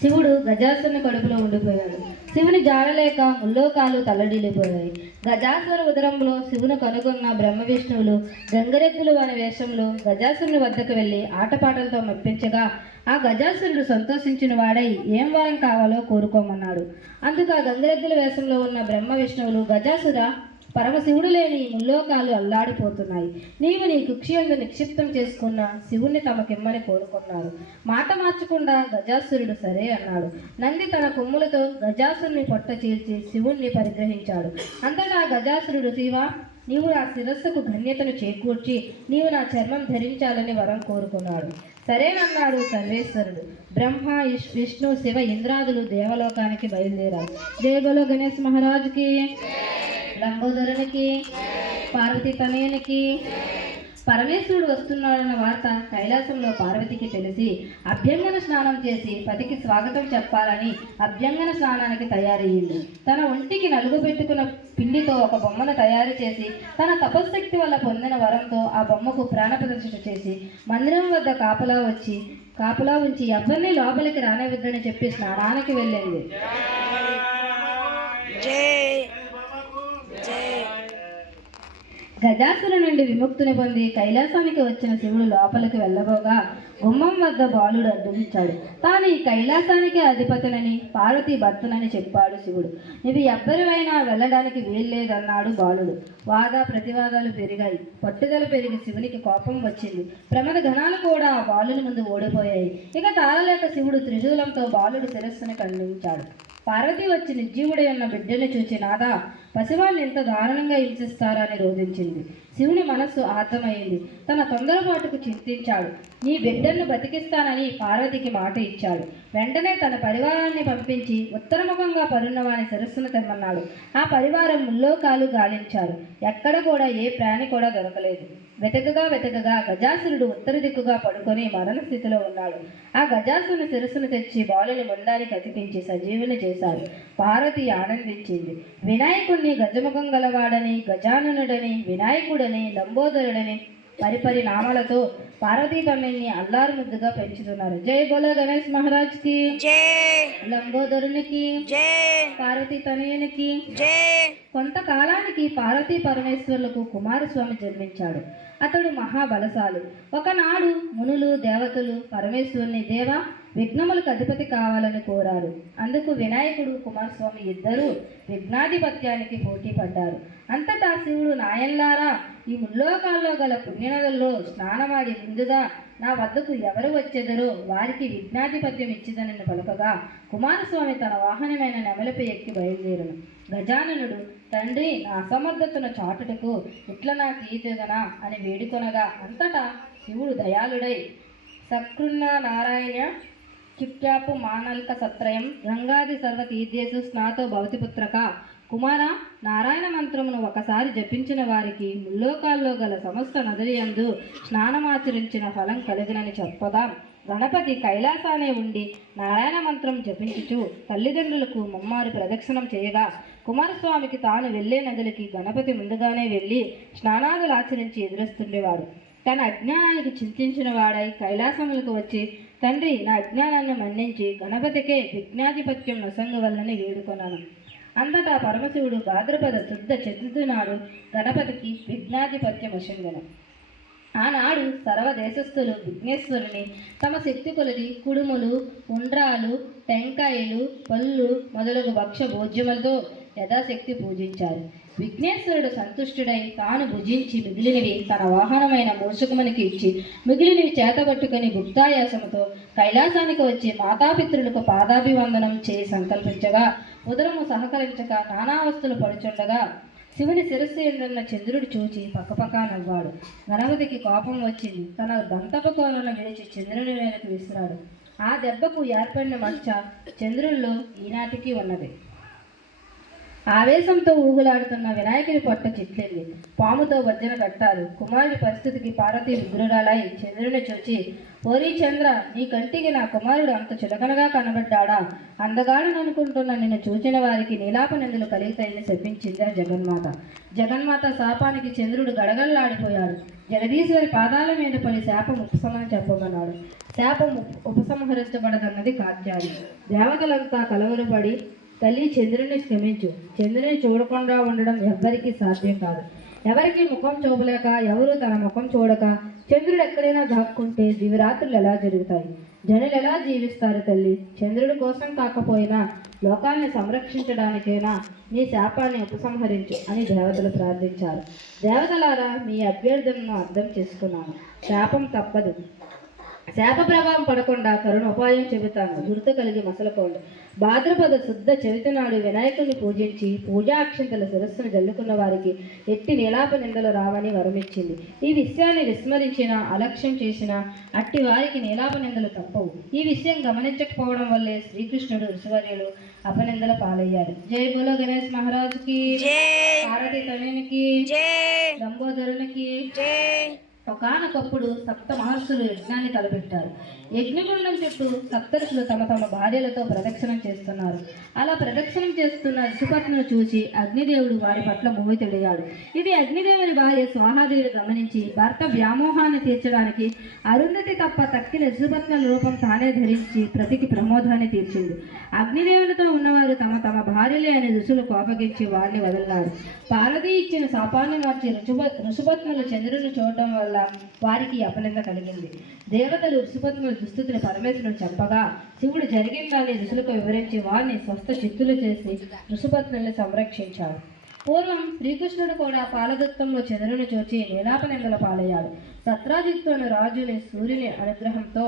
శివుడు గజాసురుని కడుపులో ఉండిపోయాడు. శివుని జాడలేక ముల్లోకాలు తల్లడిల్లిపోయాయి. గజాసుర ఉదరంలో శివుని కనుగొన్న బ్రహ్మ విష్ణువులు గంగరెద్దులు అనే వేషంలో గజాసురుని వద్దకు వెళ్ళి ఆటపాటలతో మెప్పించగా ఆ గజాసురుడు సంతోషించిన వాడై ఏం వరం కావాలో కోరుకోమన్నాడు. అందుకు ఆ గంగరెద్దుల వేషంలో ఉన్న బ్రహ్మ విష్ణువులు, గజాసుర, పరమశివుడు లేని ముల్లోకాలు అల్లాడిపోతున్నాయి. నీవు నీ కుక్షియందు నిక్షిప్తం చేసుకున్న శివుణ్ణి తమకిమ్మని కోరుకున్నారు. మాట మార్చకుండా గజాసురుడు సరే అన్నాడు. నంది తన కొమ్ములతో గజాసురుని పొట్ట చీల్చి శివుణ్ణి పరిగ్రహించాడు. అంతటా గజాసురుడు, శివ, నీవు నా శిరస్సుకు ధన్యతను చేకూర్చి నీవు నా చర్మం ధరించాలని వరం కోరుకున్నాడు. సరేనన్నాడు సర్వేశ్వరుడు. బ్రహ్మ, విష్ణు, శివ, ఇంద్రాదులు దేవలోకానికి బయలుదేరారు. జయ బలో గణేష్ మహారాజుకి, లంబోదరునికి, పార్వతీ తనయునికి. పరమేశ్వరుడు వస్తున్నాడన్న వార్త కైలాసంలో పార్వతికి తెలిసి అభ్యంగన స్నానం చేసి పతికి స్వాగతం చెప్పాలని అభ్యంగన స్నానానికి తయారయ్యింది. తన ఒంటికి నలుగు పెట్టుకున్న పిండితో ఒక బొమ్మను తయారు చేసి తన తపశక్తి వల్ల పొందిన వరంతో ఆ బొమ్మకు ప్రాణప్రతిష్ఠ చేసి మందిరం వద్ద కాపలా ఉంచి ఎవరిని లోపలికి రానివద్దని చెప్పి స్నానానికి వెళ్ళింది. గజాసుల నుండి విముక్తిని పొంది కైలాసానికి వచ్చిన శివుడు లోపలికి వెళ్ళబోగా గుమ్మం వద్ద బాలుడు అడ్డుమిచ్చాడు. తాను ఈ కైలాసానికి అధిపతినని పార్వతీ భర్తనని చెప్పాడు శివుడు. నువ్వు ఎవ్వరివైనా వెళ్ళడానికి వీల్లేదన్నాడు బాలుడు. వాద ప్రతివాదాలు పెరిగాయి. పట్టుదల పెరిగి శివునికి కోపం వచ్చింది. ప్రమద ఘనాలు కూడా ఆ బాలుని ముందు ఓడిపోయాయి. ఇక తాళలేక శివుడు త్రిశూలంతో బాలుడు శిరస్సుని ఖండించాడు. పార్వతి వచ్చి నిర్జీవుడై ఉన్న బిడ్డని చూచి, నాదా, పసివాళ్ళు ఎంత దారుణంగా హింసిస్తారని రోధించింది. శివుని మనస్సు ఆర్ద్రమైంది. తన తొందరపాటుకు చింతించాడు. నీ బిడ్డను బతికిస్తానని పార్వతికి మాట ఇచ్చాడు. వెంటనే తన పరివారాన్ని పంపించి ఉత్తరముఖంగా పరున్నవాని శిరస్సును తెమ్మన్నాడు. ఆ పరివారం ముల్లోకాలు గాలించారు. ఎక్కడ కూడా ఏ ప్రాణి కూడా దొరకలేదు. వెతకగా గజాసురుడు ఉత్తర దిక్కుగా పడుకొని మరణ స్థితిలో ఉన్నాడు. ఆ గజాసురుని శిరస్సును తెచ్చి బాలుని మొండానికి అతికించి సజీవుని చేశారు. పార్వతి ఆనందించింది. వినాయకుడిని గజముఖం గలవాడని, గజాననుడని, వినాయకుడని, లంబోదరుడని పరిపరి నామాలతో పార్వతీ తమ్మిని అల్లారు ముద్దుగా పెంచుతున్నారు. జై బోలో గణేష్ మహారాజ్ కి జై, లంబోదరునికి జై, పార్వతీ తనయునికి జై. కొంతకాలానికి పార్వతీ పరమేశ్వరులకు కుమారస్వామి జన్మించాడు. అతడు మహాబలశాలి. ఒకనాడు మునులు, దేవతలు పరమేశ్వరుని, దేవా, విఘ్నములకు అధిపతి కావాలని కోరారు. అందుకు వినాయకుడు, కుమారస్వామి ఇద్దరూ విఘ్నాధిపత్యానికి పోటీ పడ్డారు. అంతటా శివుడు, నాయన్లారా, ఈ ముల్లోకాల్లో గల పుణ్యనదుల్లో స్నానమాడి ముందుగా నా వద్దకు ఎవరు వచ్చేదరో వారికి విఘ్నాధిపత్యం ఇచ్చిదనని పలుకగా కుమారస్వామి తన వాహనమైన నెమలిపై ఎక్కి బయలుదేరను. గజాననుడు, తండ్రి, నా అసమర్థతను చాటుటకు ఇట్ల నాకు ఈతెదనా అని వేడుకొనగా అంతటా శివుడు దయాళుడై, సకృన్న నారాయణ చిప్చాపు మానల్క సత్రయం గంగాది సర్వ తీర్థేసు స్నాతో భవతిపుత్రక. కుమార, నారాయణ మంత్రమును ఒకసారి జపించిన వారికి ముల్లోకాల్లో గల సమస్త నదులందు స్నానమాచరించిన ఫలం కలిగినని చెప్పగా గణపతి కైలాసానే ఉండి నారాయణ మంత్రం జపించుచు తల్లిదండ్రులకు ముమ్మారు ప్రదక్షిణం చేయగా కుమారస్వామికి తాను వెళ్లే నదులకి గణపతి ముందుగానే వెళ్ళి స్నానాదులు ఆచరించి ఎదురొస్తుండేవాడు. తన అజ్ఞానానికి చింతించిన వాడై కైలాసములకు వచ్చి, తండ్రి, నా అజ్ఞానాన్ని మన్నించి గణపతికే విఘ్నాధిపత్యం నొసంగవల్లని వేడుకొన్నాను. అంతటా పరమశివుడు భాద్రపద శుద్ధ చతుర్థి నాడు గణపతికి విఘ్నాధిపత్యం వశంగను. ఆనాడు సర్వదేశస్థులు విఘ్నేశ్వరుని తమ శక్తి కొలది కుడుములు, ఉండ్రాలు, టెంకాయలు, పళ్ళు మొదలగు భక్ష భోజ్యములతో యథాశక్తి పూజించారు. విఘ్నేశ్వరుడు సంతుష్టుడై తాను భుజించి మిగిలినవి తన వాహనమైన మూషకమునికి ఇచ్చి మిగిలినవి చేతబట్టుకుని భుక్తాయాసముతో కైలాసానికి వచ్చి మాతాపితృలకు పాదాభివందనం చేయి సంకల్పించగా ఉదరము సహకరించక నానావస్తులు పడుచుండగా శివుని శిరస్సు ఎందున్న చంద్రుడు చూచి పక్కపక్క నవ్వాడు. గణపతికి కోపం వచ్చింది. తన దంతపు కోనను విడిచి చంద్రుని వేలకు విసిరాడు. ఆ దెబ్బకు ఏర్పడిన మచ్చ చంద్రుల్లో ఈనాటికి ఉన్నది. ఆవేశంతో ఊగులాడుతున్న వినాయకుని పొట్ట చిట్లింది. పాముతో భర్జన కట్టారు. కుమారుడి పరిస్థితికి పార్వతి విగ్రురాలై చంద్రుని చూచి, ఓరి చంద్ర, నీ కంటికి నా కుమారుడు అంత చులకనగా కనబడ్డాడా? అందగాడననుకుంటున్న నిన్ను చూచిన వారికి నీలాప నిందులు కలిగితాయని శపించింది ఆ జగన్మాత. జగన్మాత శాపానికి చంద్రుడు గడగడలాడిపోయాడు. జగదీశ్వరి పాదాల మీద పడి శాపం ఉపశమనం చెప్పమన్నాడు. శాపం ఉపసంహరించబడదన్నది కాత్యాయని. దేవతలంతా కలవరపడి, తల్లి చంద్రుని క్షమించు, చంద్రుని చూడకుండా ఉండడం ఎవ్వరికీ సాధ్యం కాదు. ఎవరికి ముఖం చూపలేక, ఎవరు తన ముఖం చూడక చంద్రుడు ఎక్కడైనా దాక్కుంటే దివిరాత్రులు ఎలా జరుగుతాయి? జనులు ఎలా జీవిస్తారు తల్లి? చంద్రుడి కోసం కాకపోయినా లోకాన్ని సంరక్షించడానికైనా నీ శాపాన్ని ఉపసంహరించు అని దేవతలు ప్రార్థించారు. దేవతలారా, మీ అభ్యర్థనను అర్థం చేసుకున్నాను. శాపం తప్పదు. శాప ప్రభావం పడకుండా కరుణ ఉపాయం చెబుతాను. గుర్తు కలిగి మసలుకోండి. భాద్రపద శుద్ధ చవితి నాడు వినాయకుడిని పూజించి పూజా అక్షంతల శిరస్సును జల్లుకున్న వారికి ఎట్టి నీలాప నిందలు రావని వరమిచ్చింది. ఈ విషయాన్ని విస్మరించిన, అలక్ష్యం చేసిన అట్టి వారికి నీలాప నిందలు తప్పవు. ఈ విషయం గమనించకపోవడం వల్లే శ్రీకృష్ణుడు ఋషివర్యులు అపనిందల పాలయ్యారు. జై బోలో గణేష్ మహారాజుకి, పార్వతీ తనయునికి, లంబోదరునికి. ఒకానొకప్పుడు సప్త మహర్షులు యజ్ఞాన్ని తలపెట్టారు. యజ్ఞగుండం చుట్టూ సప్తరుషులు తమ తమ భార్యలతో ప్రదక్షిణం చేస్తున్నారు. అలా ప్రదక్షిణం చేస్తున్న ఋషిపత్నును చూసి అగ్నిదేవుడు వారి పట్ల మోహితుడయ్యాడు. ఇది అగ్నిదేవుని భార్య స్వాహాదేవిని గమనించి భర్త వ్యామోహాన్ని తీర్చడానికి అరుంధతి తప్ప తక్కిన ఋషిపత్నుల రూపం తానే ధరించి ప్రతికి ప్రమోదాన్ని తీర్చింది. అగ్నిదేవునితో ఉన్నవారు తమ తమ భార్యలే అని ఋషులు కోపగించి వారిని వదిలినారు. పార్వతి ఇచ్చిన శాపాన్ని మార్చి ఋషిపత్నులు చంద్రుని చూడటం వల్ల వారికి అపనింద కలిగింది. దేవతలు ఋషిపత్నుల దుస్థితిని పరమేశ్వరుడు చెప్పగా శివుడు జరిగిందని ఋషులకు వివరించి వారిని స్వస్థ చిత్తులు చేసి ఋషిపత్నుల్ని సంరక్షించాడు. పూర్వం శ్రీకృష్ణుడు కూడా పాలదత్తంలో చంద్రుని చూచి నీలాపనిందల పాలయ్యాడు. సత్రాజిత్తు అనే రాజుని సూర్యుని అనుగ్రహంతో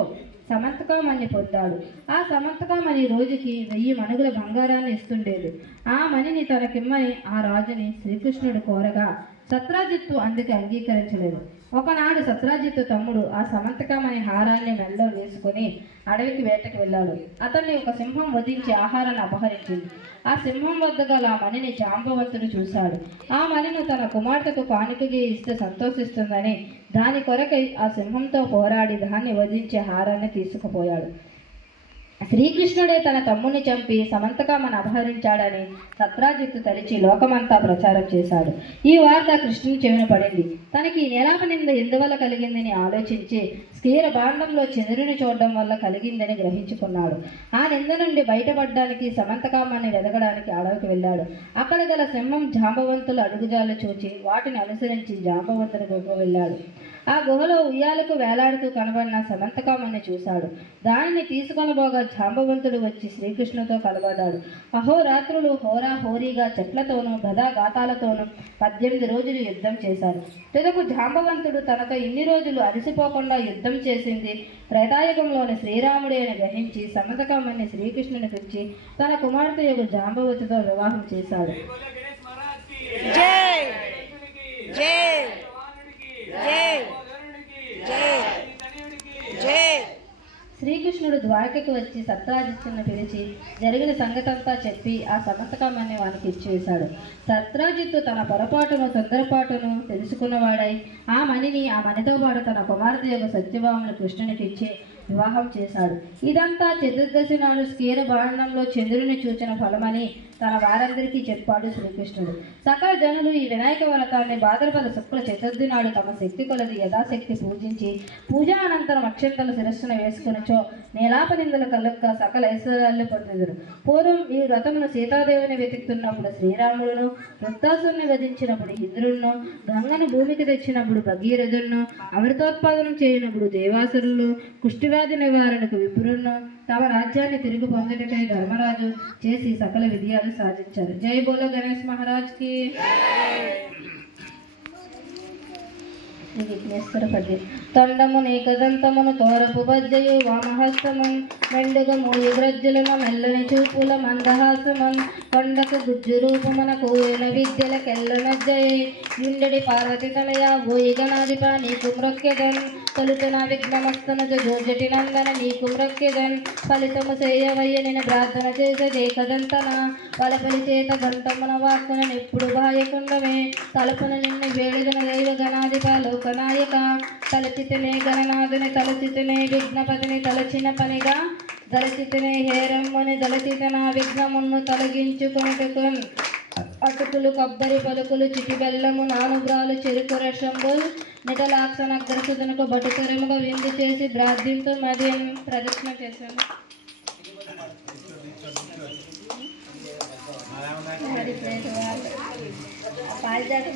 సమంతకామణి పొందాడు. ఆ సమంతకామణి రోజుకి 1000 మణుగుల బంగారాన్ని ఇస్తుండేది. ఆ మణిని తనకిమ్మని ఆ రాజుని శ్రీకృష్ణుడు కోరగా సత్రాజిత్తు అందుకు అంగీకరించలేదు. ఒకనాడు సత్రాజిత్తు తమ్ముడు ఆ సమంతకమణి హారాన్ని మెడలో వేసుకుని అడవికి వేటకి వెళ్ళాడు. అతన్ని ఒక సింహం వధించి ఆహారాన్ని అపహరించింది. ఆ సింహం వద్ద గల ఆ మణిని జాంబవంతుడు చూశాడు. ఆ మణిని తన కుమార్తెకు కానుకగా ఇస్తే సంతోషిస్తుందని దాని కొరకై ఆ సింహంతో పోరాడి దాన్ని వధించి హారాన్ని తీసుకుపోయాడు. శ్రీకృష్ణుడే తన తమ్ముని చంపి సమంతకామని అపహరించాడని సత్రాజిత్తు తలిచి లోకమంతా ప్రచారం చేశాడు. ఈ వార్త కృష్ణుని చెవిన పడింది. తనకి నీలాప నింద ఎందువల్ల కలిగిందని ఆలోచించి స్థిర భాండంలో చంద్రుని చూడడం వల్ల కలిగిందని గ్రహించుకున్నాడు. ఆ నింద నుండి బయటపడడానికి సమంతకామాన్ని వెదగడానికి అడవికి వెళ్ళాడు. అక్కడ గల సింహం జాంబవంతుల అడుగుజాలు చూచి వాటిని అనుసరించి జాంబవంతుని గుహకు వెళ్ళాడు. ఆ గుహలో ఉయ్యాలకు వేలాడుతూ కనబడిన సమంతకామాన్ని చూశాడు. దానిని తీసుకొనబోగా జాంబవంతుడు వచ్చి శ్రీకృష్ణుతో కలబడ్డాడు. అహోరాత్రులు హోరాహోరీగా చెట్లతోనూ గదాఘాతాలతోనూ 18 రోజులు యుద్ధం చేశారు. తుదకు జాంబవంతుడు తనతో ఇన్ని రోజులు అలసిపోకుండా యుద్ధం చేసింది త్రేతాయుగంలోని శ్రీరాముడే అని గ్రహించి సమంతకామాన్ని శ్రీకృష్ణుని తెచ్చి తన కుమార్తె యొక్క జాంబవతితో వివాహం చేశాడు. శ్రీకృష్ణుడు ద్వారకకి వచ్చి సత్రాజిత్తును పిలిచి జరిగిన సంగతంతా చెప్పి ఆ సమంతకామాన్ని వానికి ఇచ్చివేశాడు. సత్రాజిత్తు తన పొరపాటును తొందరపాటును తెలుసుకున్నవాడై ఆ మణితో పాటు తన కుమార్తె యొక్క సత్యభామను కృష్ణునికి ఇచ్చి వివాహం చేశాడు. ఇదంతా చతుర్దశి నాడు స్కీర భాండంలో చంద్రుని చూచిన ఫలమని తన వారందరికీ చెప్పాడు శ్రీకృష్ణుడు. సకల జనులు ఈ వినాయక వ్రతాన్ని భాద్రపద శుక్ల చతుర్థి నాడు తమ శక్తి కొలది యథాశక్తి పూజించి పూజా అనంతరం అక్షంతల శిరస్సును వేసుకునిచో నీలాప నిందల కలుక్క సకల ఐశ్వర్యాలు పొందెదరు. పూర్వం ఈ వ్రతమును సీతాదేవిని వెతుకుతున్నప్పుడు శ్రీరాముడును, వృత్తాసుని వధించినప్పుడు ఇంద్రుడును, గంగను భూమికి తెచ్చినప్పుడు భగీరథుడును, అమృతోత్పాదనం చేయనప్పుడు దేవాసురులు, కుష్ఠవ్యాధి నివారణకు విప్రులను, తమ రాజ్యాన్ని తిరిగి పొందటకై ధర్మరాజు చేసి సకల విజయాలు సాధించారు. జై బోలో గణేష్ మహారాజ్ కి. విఘ్నేశ్వర పద్యం. తొండము నీకదంతమును తోరపు బజ్జయు వామహస్తము మెండుగ మూయి గ్రజ్జులను మెల్లని చూపుల మందహాసమన్ కొండకు గుజ్జు రూపమున కోరిన విద్యల కెల్లనజ్జయే యుండడి పార్వతి తనయ ఓయి గణాధిప నీకు మ్రొక్కెదన్ తొలుత నా విఘ్నమస్తన జోజటి నందన నీకు మ్రక్కెదన్ ఫలితము చేయవయ్య నేను ప్రార్థన చేసే కదంతన వలపలి చేత గంటమున వాక్కున ఎప్పుడు బాయకుండమే తలపున నిన్ను వేడుగన దైవ గణాధిప లోకనాయక తలచితనే గణనాథుని తలచితనే విఘ్నపతిని తలచిన పనిగా దళచితనే హేరమ్మని దళచిత నా విఘ్నమును తొలగించుకొనుటకు అటుకులు కొబ్బరి పలుకులు చిటి బెల్లము నానుబ్రాలు చెరుకు రసంబు నిటలాక్షణ అగ్రసుదనకు బటుకరముగా విందు చేసి ప్రార్థించు మది ప్రదక్షిణ చేశాను. పారిజాత